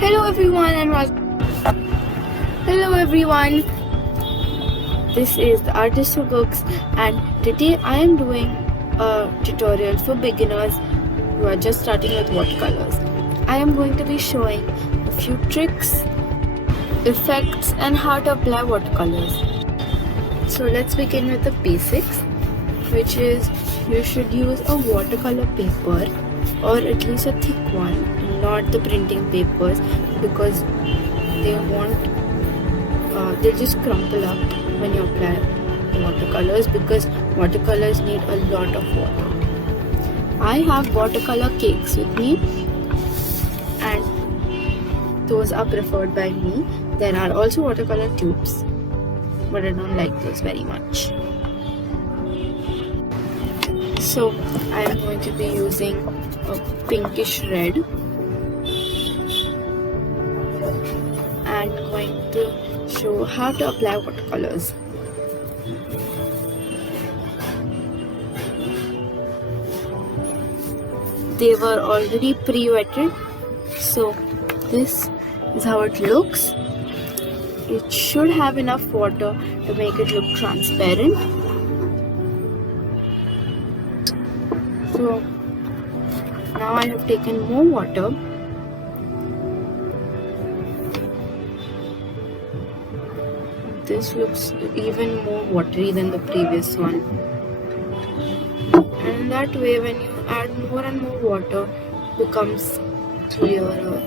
Hello everyone and hello everyone. This is the artist who cooks, and today I am doing a tutorial for beginners who are just starting with watercolors. I am going to be showing a few tricks, effects and how to apply watercolors. So let's begin with the basics, which is you should use a watercolor paper or at least a thick one, not the printing papers, because they'll just crumple up when you apply watercolors, because watercolors need a lot of water. I have watercolor cakes with me and those are preferred by me. There are also watercolor tubes, but I don't like those very much. So I am going to be using a pinkish red and going to show how to apply watercolors. They were already pre-wetted, so this is how it looks. It should have enough water to make it look transparent. So now I have taken more water this looks even more watery than the previous one, and that way when you add more and more water it becomes clearer.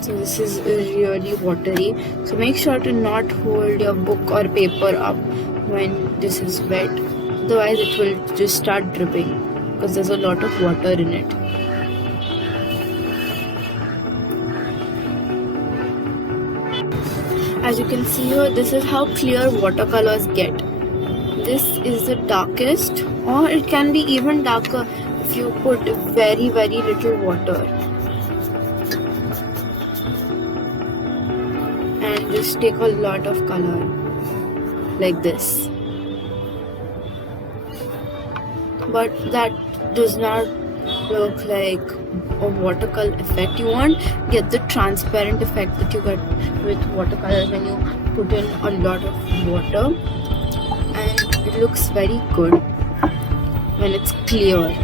So this is really watery, so make sure to not hold your book or paper up when this is wet, otherwise it will just start dripping because there's a lot of water in it. As you can see here, this is how clear watercolors get. This is the darkest, or it can be even darker if you put very little water and just take a lot of color like this. But that does not look like a watercolor effect. You won't get the transparent effect that you get with watercolors when you put in a lot of water, and it looks very good when it's clear.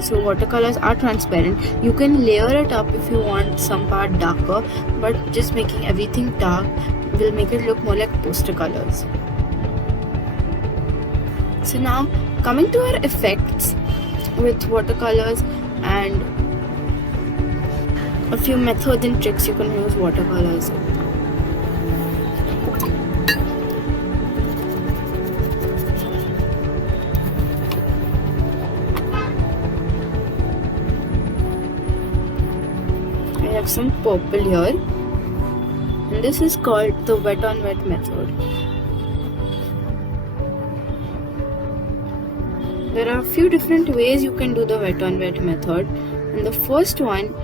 So watercolors are transparent. You can layer it up if you want some part darker, but just making everything dark will make it look more like poster colors. So now coming to our effects with watercolors and a few methods and tricks you can use watercolors. I have some purple here, and this is called the wet on wet method. There are a few different ways you can do the wet on wet method, and the first one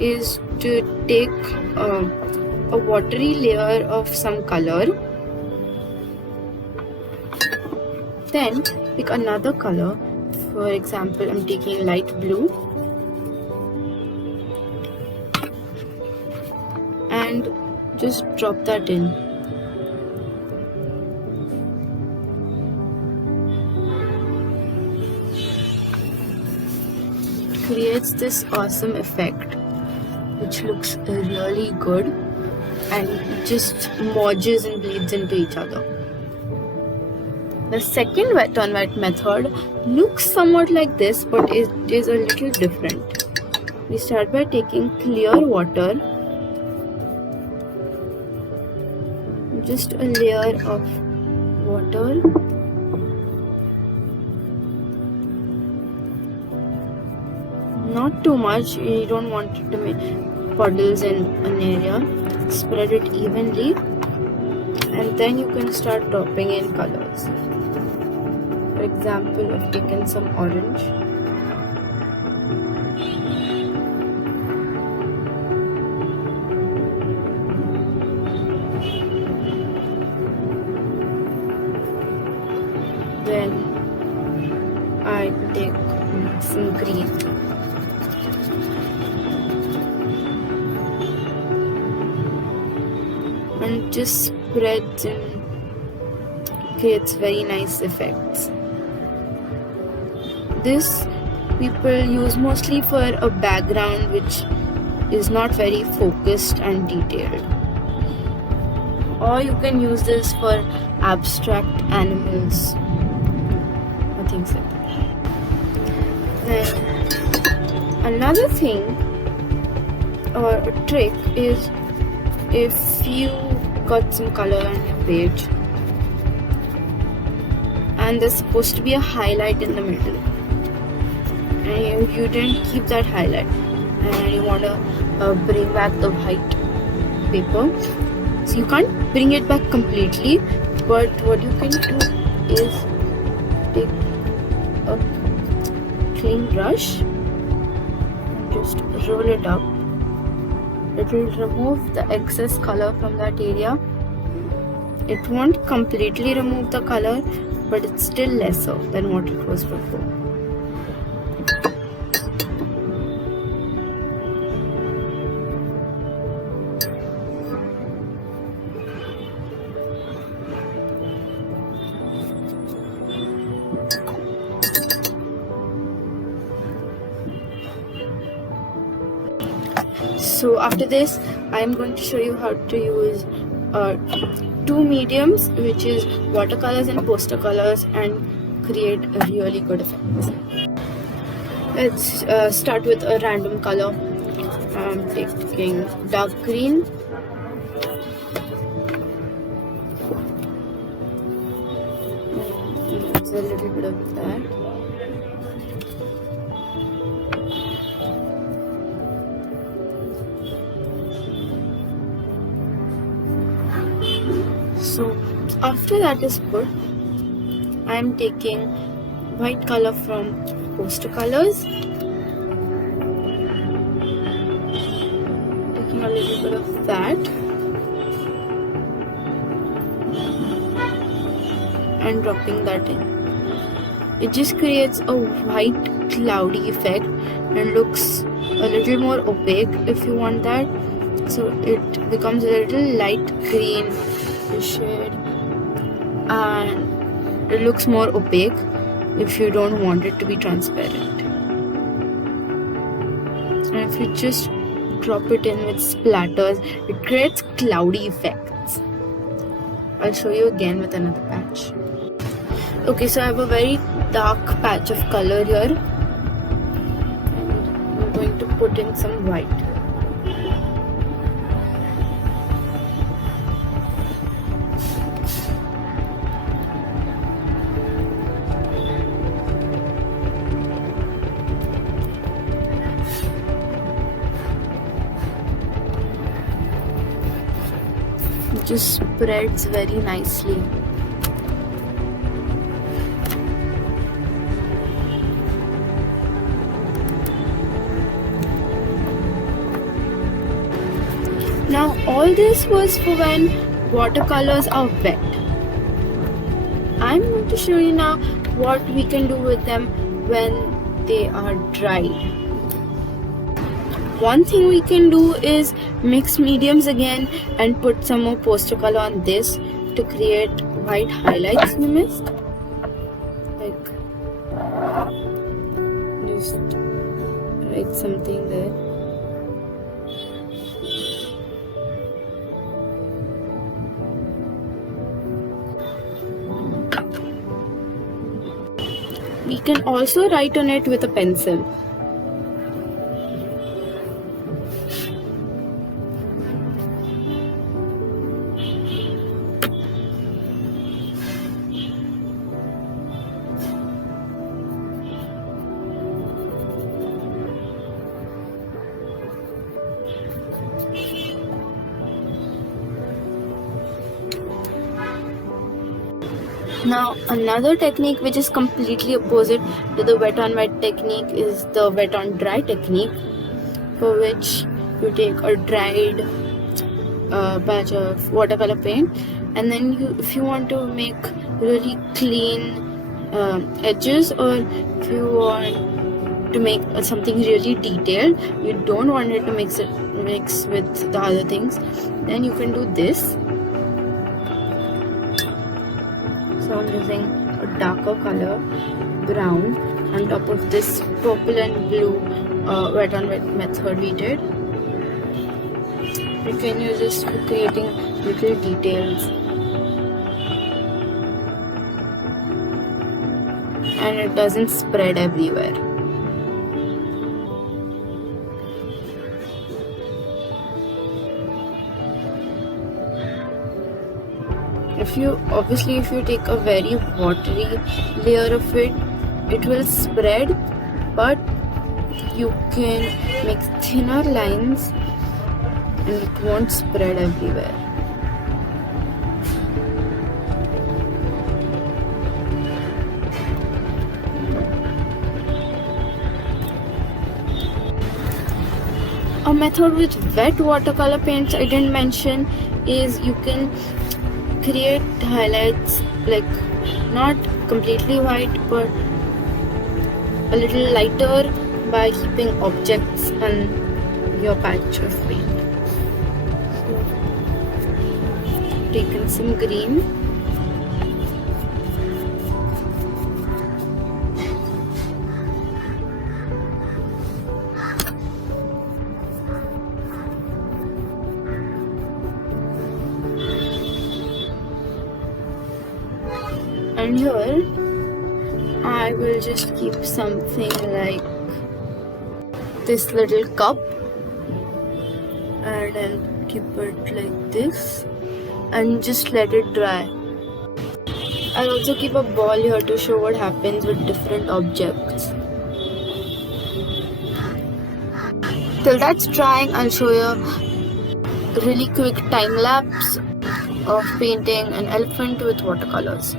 is to take a watery layer of some color, then pick another color. For example, I'm taking light blue and just drop that in. Creates this awesome effect which looks really good and just merges and bleeds into each other. The second wet on wet method looks somewhat like this, but it is a little different. We start by taking clear water, just a layer of water, not too much. You don't want it to make puddles in an area. Spread it evenly, and then you can start dropping in colors. For example, I've taken some orange, and just spreads and creates very nice effects. This people use mostly for a background which is not very focused and detailed, or you can use this for abstract animals or things like that. Then another thing or a trick is, if you got some color on your page and there's supposed to be a highlight in the middle and you didn't keep that highlight and you want to bring back the white paper, so you can't bring it back completely, but what you can do is take a clean brush and just roll it up. It will remove the excess color from that area. It won't completely remove the color, but it's still lesser than what it was before. So after this, I am going to show you how to use two mediums, which is watercolors and poster colors, and create a really good effect. Let's start with a random color. I'm taking dark green. Use a little bit of that. So after that is put, I am taking white color from poster colors, taking a little bit of that and dropping that in. It just creates a white cloudy effect and looks a little more opaque if you want that. So it becomes a little light green shade and it looks more opaque if you don't want it to be transparent. And if you just drop it in with splatters, it creates cloudy effects. I'll show you again with another patch. Okay, so I have a very dark patch of color here. I'm going to put in some white. It just spreads very nicely. Now all this was for when watercolors are wet. I'm going to show you now what we can do with them when they are dry. One thing we can do is mix mediums again and put some more poster color on this to create white highlights we missed. Like, just write something there. We can also write on it with a pencil. Now another technique which is completely opposite to the wet on wet technique is the wet on dry technique, for which you take a dried batch of watercolor paint, and then if you want to make really clean edges, or if you want to make something really detailed, you don't want it to mix with the other things, then you can do this. So I'm using a darker color, brown, on top of this purple and blue wet on wet method we did. You can use this for creating little details, and it doesn't spread everywhere. If you take a very watery layer of it, it will spread, but you can make thinner lines and it won't spread everywhere. A method with wet watercolor paints I didn't mention is you can create highlights, like not completely white but a little lighter, by keeping objects on your patch of paint. So, taken some green, and here I will just keep something like this little cup, and I'll keep it like this and just let it dry. I'll also keep a ball here to show what happens with different objects. Till that's drying, I'll show you a really quick time lapse of painting an elephant with watercolors.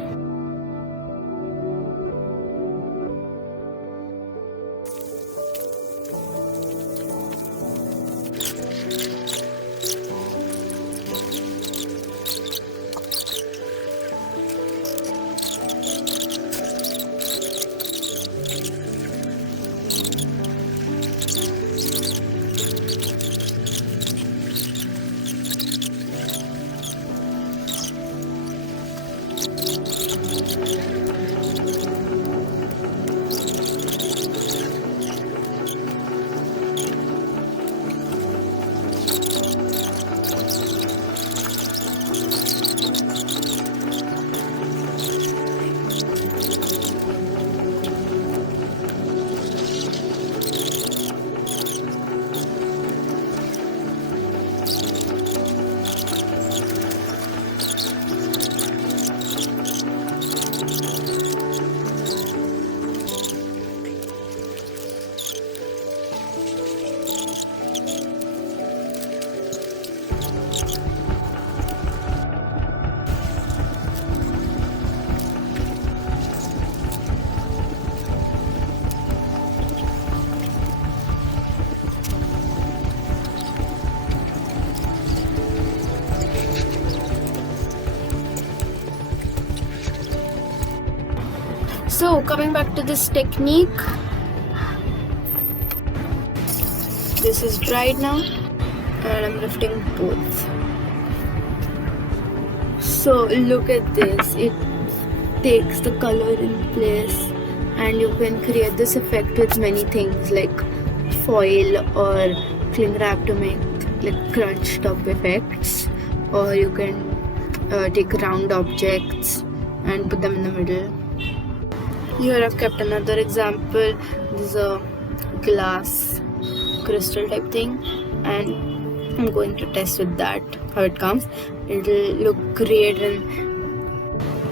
So coming back to this technique, this is dried now and I'm lifting both. So look at this, it takes the color in place, and you can create this effect with many things like foil or cling wrap to make like crunch top effects, or you can take round objects and put them in the middle. Here I've kept another example. This is a glass crystal type thing, and I'm going to test with that how it comes. It'll look great when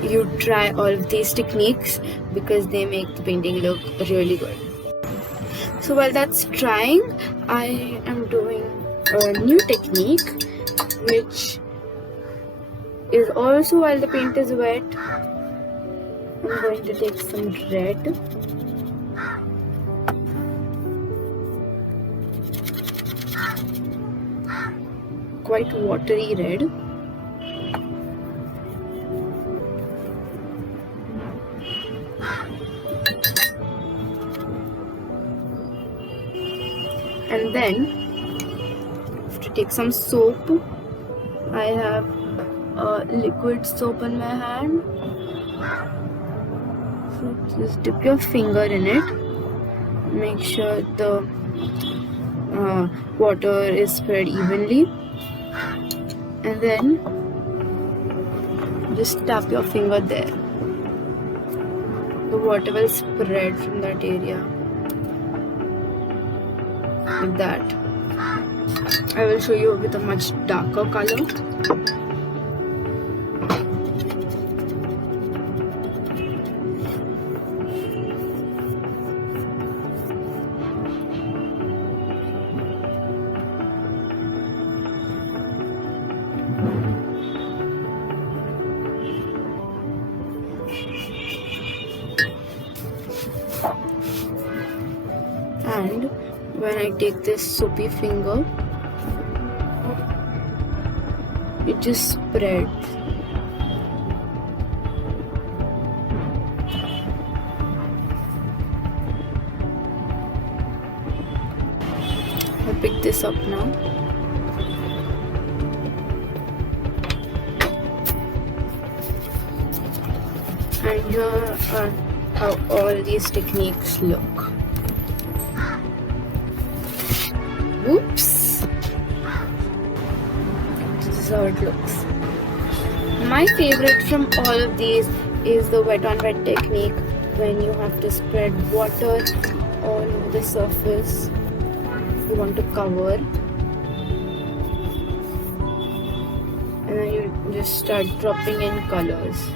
you try all of these techniques because they make the painting look really good. So while that's drying, I am doing a new technique which is also while the paint is wet. I'm going to take some red, quite watery red, and then to take some soap. I have liquid soap in my hand. So just dip your finger in it. Make sure the water is spread evenly, and then just tap your finger there. The water will spread from that area like that. I will show you with a much darker color. And when I take this soapy finger, it just spreads. I'll pick this up now. And here are how all these techniques look. Oops! This is how it looks. My favorite from all of these is the wet on wet technique, when you have to spread water all over the surface you want to cover, and then you just start dropping in colors.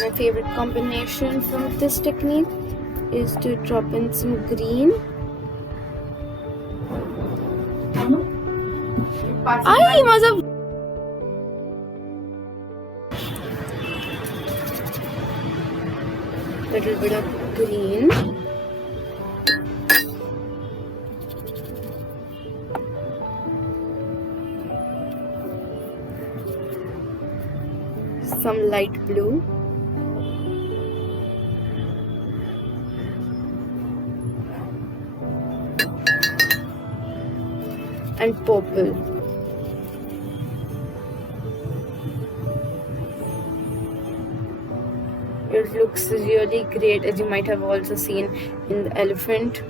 My favorite combination from this technique is to drop in some green. Ay, mazab. Little bit of green. Some light blue. And purple. It looks really great, as you might have also seen in the elephant.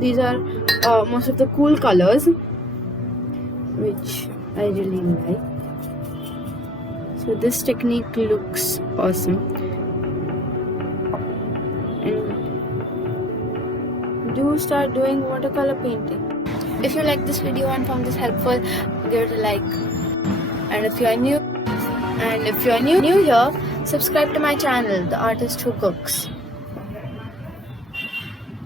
These are most of the cool colors, which I really like. So this technique looks awesome. And do start doing watercolor painting. If you like this video and found this helpful, give it a like. And if you are new here, subscribe to my channel, The Artist Who Cooks.